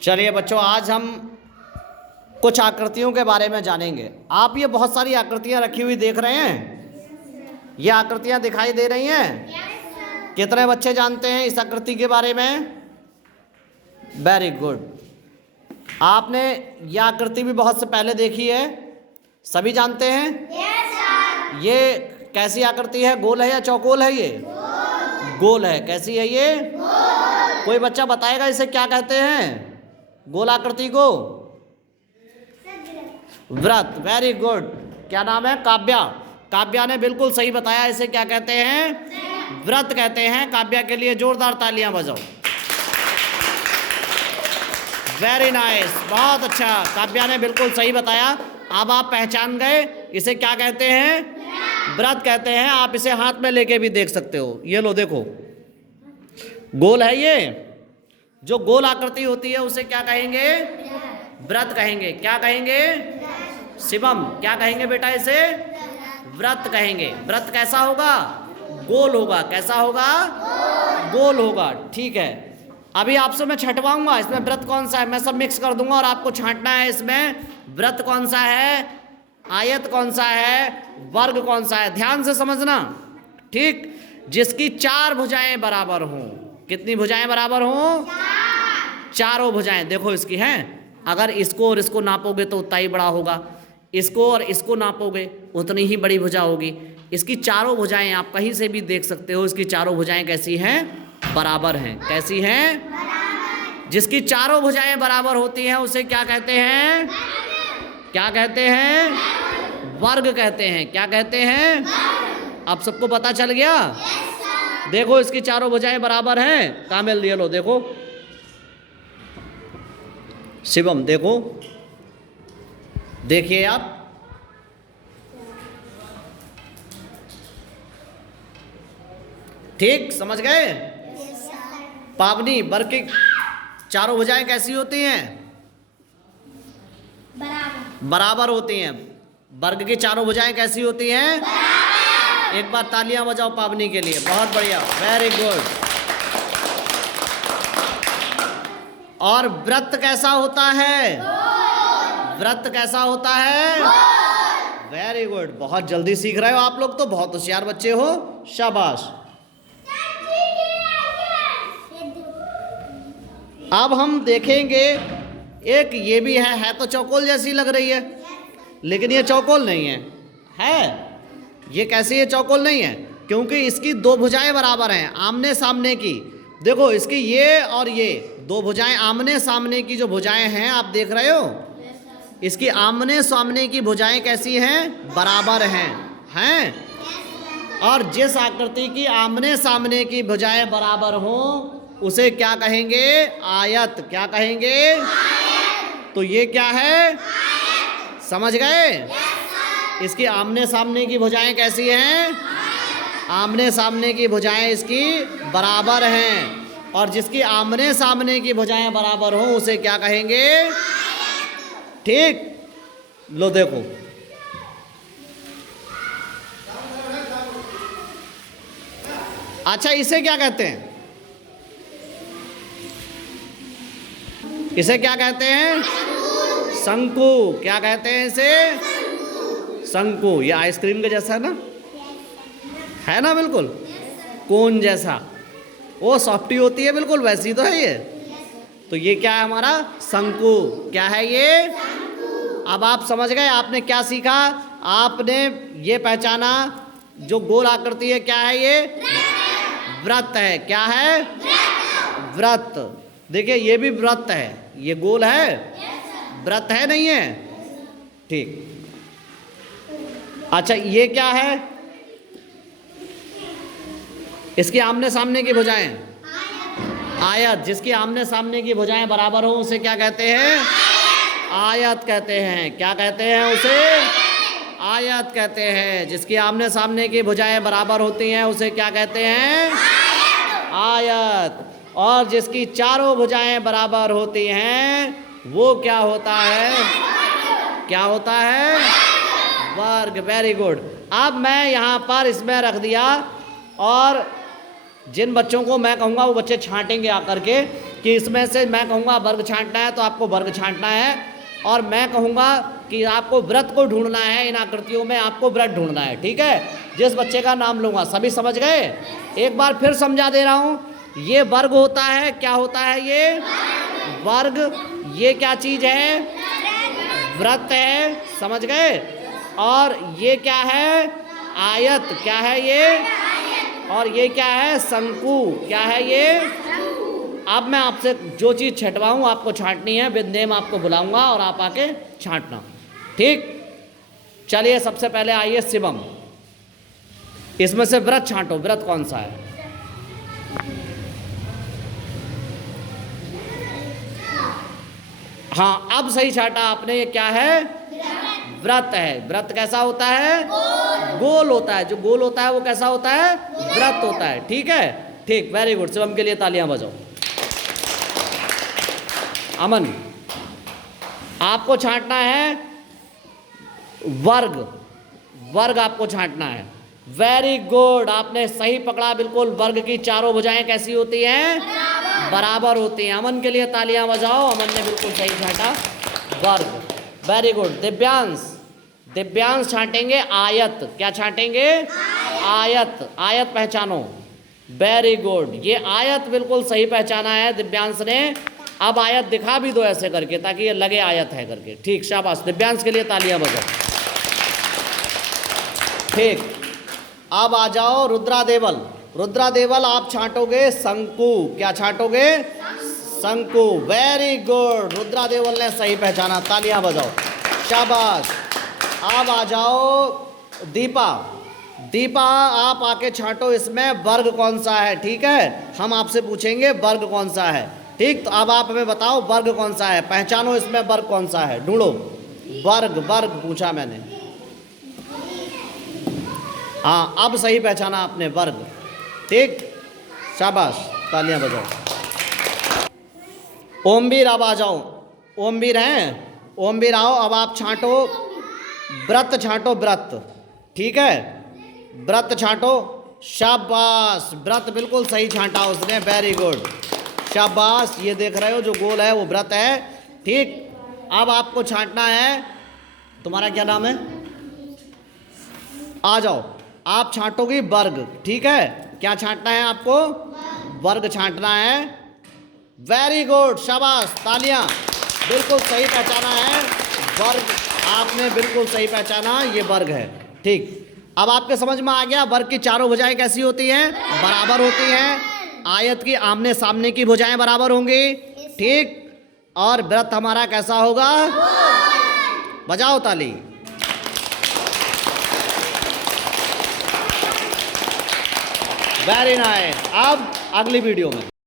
चलिए बच्चों, आज हम कुछ आकृतियों के बारे में जानेंगे। आप ये बहुत सारी आकृतियां रखी हुई देख रहे हैं, ये आकृतियां दिखाई दे रही हैं। कितने बच्चे जानते हैं इस आकृति के बारे में? Very good. आपने यह आकृति भी बहुत से पहले देखी है, सभी जानते हैं। ये कैसी आकृति है? गोल है या चौकोर है? ये गोल है। कैसी है ये? कोई बच्चा बताएगा इसे क्या कहते हैं? गोल आकृति को वृत्त। Very good. क्या नाम है? काव्या। काव्या ने बिल्कुल सही बताया। इसे क्या कहते हैं? वृत्त कहते हैं। काव्या के लिए जोरदार तालियां बजाओ। वेरी नाइस, बहुत अच्छा। काव्या ने बिल्कुल सही बताया। अब आप पहचान गए इसे क्या कहते हैं? वृत्त कहते हैं। आप इसे हाथ में लेके भी देख सकते हो। ये लो, देखो, गोल है ये। जो गोल आकृति होती है उसे क्या कहेंगे? वृत्त कहेंगे। क्या कहेंगे? शिवम, क्या कहेंगे बेटा? इसे वृत्त कहेंगे। वृत्त कैसा होगा? गोल होगा। कैसा होगा? गोल होगा। ठीक है, अभी आपसे मैं छंटवाऊंगा इसमें वृत्त कौन सा है। मैं सब मिक्स कर दूंगा और आपको छांटना है इसमें वृत्त कौन सा है, आयत कौन सा है, वर्ग कौन सा है। ध्यान से समझना, ठीक। जिसकी चार भुजाएं बराबर हों। कितनी भुजाएं बराबर हों? चारों भुजाएं। देखो इसकी हैं। अगर इसको और इसको नापोगे तो उतना ही बड़ा होगा, इसको और इसको नापोगे उतनी ही बड़ी भुजा होगी। इसकी चारों भुजाएं आप कहीं से भी देख सकते हो। इसकी चारों भुजाएं कैसी हैं? बराबर हैं। कैसी हैं? जिसकी चारों भुजाएं बराबर होती हैं उसे क्या कहते हैं? क्या कहते हैं? वर्ग कहते हैं। क्या कहते हैं? अब सबको पता चल गया? देखो इसकी चारों भुजाएं बराबर हैं। कामिल, ये लो, देखो। शिवम, देखो, देखिए आप। ठीक, समझ गए? पावनी, वर्ग की चारों भुजाएं कैसी होती हैं? बराबर होती हैं। वर्ग की चारों भुजाएं कैसी होती हैं? एक बार तालियां बजाओ पावनी के लिए। बहुत बढ़िया, वेरी गुड। और वृत्त कैसा होता है? वृत्त कैसा होता है? Very good. बहुत जल्दी सीख रहे हो आप लोग, तो बहुत होशियार बच्चे हो, शाबाश। अब हम देखेंगे एक ये भी है तो चौकोर जैसी लग रही है, लेकिन ये चौकोर नहीं है। ये कैसी है? चौकोर नहीं है, क्योंकि इसकी दो भुजाएं बराबर हैं, आमने सामने की। देखो इसकी ये और ये दो भुजाएं आमने सामने की जो भुजाएं हैं, आप देख रहे हो। इसकी आमने सामने की भुजाएं कैसी हैं? बराबर हैं। और जिस आकृति की आमने सामने की भुजाएं बराबर हों उसे क्या कहेंगे? आयत। क्या कहेंगे? तो ये क्या है? समझ गए? इसकी आमने सामने की भुजाएं कैसी हैं? आमने सामने की भुजाएं इसकी बराबर हैं। और जिसकी आमने सामने की भुजाएं बराबर हों उसे क्या कहेंगे? ठीक, लो देखो। अच्छा, इसे क्या कहते हैं? इसे क्या कहते हैं? शंकु। क्या कहते हैं इसे? शंकु। ये आइसक्रीम के जैसा है ना? बिल्कुल कोन जैसा। वो सॉफ्टी होती है बिल्कुल, वैसी तो है ये। तो ये क्या है हमारा? शंकु। क्या है ये? अब आप समझ गए आपने क्या सीखा? आपने ये पहचाना जो गोल आकृति है क्या है? ये वृत्त है। क्या है? वृत्त। देखिए ये भी वृत्त है। ये गोल है, वृत्त है, नहीं है? ठीक। अच्छा, ये क्या है? इसकी आमने सामने की भुजाएं आयत। जिसकी आमने सामने की भुजाएं बराबर हो उसे क्या कहते हैं? आयत कहते हैं। क्या कहते हैं उसे? आयत कहते हैं। जिसकी आमने सामने की भुजाएं बराबर होती हैं उसे क्या कहते हैं? आयत। और जिसकी चारों भुजाएं बराबर होती हैं वो क्या होता है? क्या होता है? वर्ग। Very good. अब मैं यहाँ पर इसमें रख दिया, और जिन बच्चों को मैं कहूँगा वो बच्चे छांटेंगे आकर के कि इसमें से मैं कहूँगा वर्ग छांटना है तो आपको वर्ग छांटना है, और मैं कहूँगा कि आपको व्रत को ढूंढना है, इन आकृतियों में आपको व्रत ढूंढना है। ठीक है, जिस बच्चे का नाम लूँगा सभी समझ गए? एक बार फिर समझा दे रहा हूँ, ये वर्ग होता है, क्या होता है ये वर्ग, ये क्या चीज़ है व्रत है, समझ गए? और ये क्या है आयत, क्या है ये, और ये क्या है शंकु, क्या है ये। अब मैं आपसे जो चीज़ छटवाऊँ आपको छांटनी है, विद नेम आपको बुलाऊंगा और आप आके छांटना। ठीक, चलिए सबसे पहले आइए शिवम, इसमें से व्रत छांटो, व्रत कौन सा है? हाँ, अब सही छांटा आपने, ये क्या है व्रत है। व्रत कैसा होता है गोल होता है, जो गोल होता है वो कैसा होता है व्रत होता है। ठीक है, ठीक, वेरी गुड, शिवम के लिए तालियां बजाओ। अमन, आपको छांटना है वर्ग, वर्ग आपको छांटना है। वेरी गुड, आपने सही पकड़ा बिल्कुल। वर्ग की चारों भुजाएं कैसी होती हैं बराबर होती हैं। अमन के लिए तालियां बजाओ, अमन ने बिल्कुल सही छांटा वर्ग। Very good. दिव्यांश, दिव्यांश छांटेंगे आयत, क्या छांटेंगे आयत, आयत पहचानो। वेरी गुड, ये आयत बिल्कुल सही पहचाना है दिव्यांश ने। अब आयत दिखा भी दो ऐसे करके ताकि ये लगे आयत है करके। ठीक, शाबाश, दिव्यांश के लिए तालियां बजाओ। ठीक, अब आ जाओ रुद्रा देवल। रुद्रा देवल आप छांटोगे शंकु, क्या छांटोगे शंकु। वेरी गुड, रुद्रा देवल ने सही पहचाना, तालियां बजाओ, शाबाश। अब आ जाओ दीपा। दीपा आप आके छांटो, इसमें वर्ग कौन सा है। ठीक है, हम आपसे पूछेंगे वर्ग कौन सा है। ठीक, तो अब आप हमें बताओ वर्ग कौन सा है, पहचानो इसमें वर्ग कौन सा है, ढूंढो। वर्ग, वर्ग पूछा मैंने। हाँ, अब सही पहचाना आपने वर्ग। ठीक, शाबाश, तालियां बजाओ। ओमवीर, अब आ जाओ। ओमवीर हैं, ओमवीर आओ। अब आप छांटो व्रत, छांटो व्रत। ठीक है, व्रत छांटो, शाबाश, व्रत बिल्कुल सही छांटा उसने, वेरी गुड, शाबाश। ये देख रहे हो जो गोल है वो व्रत है। ठीक, अब आपको छांटना है, तुम्हारा क्या नाम है, आ जाओ, आप छांटोगी वर्ग। ठीक है, क्या छांटना है आपको वर्ग छांटना है। वेरी गुड, शाबाश, तालियां, बिल्कुल सही पहचाना है वर्ग, आपने बिल्कुल सही पहचाना, ये वर्ग है। ठीक, अब आपके समझ में आ गया वर्ग की चारों भुजाएं कैसी होती हैं बराबर होती हैं। आयत की आमने सामने की भुजाएं बराबर होंगी। ठीक, और व्रत हमारा कैसा होगा, बजाओ ताली। Very nice. अब अगली वीडियो में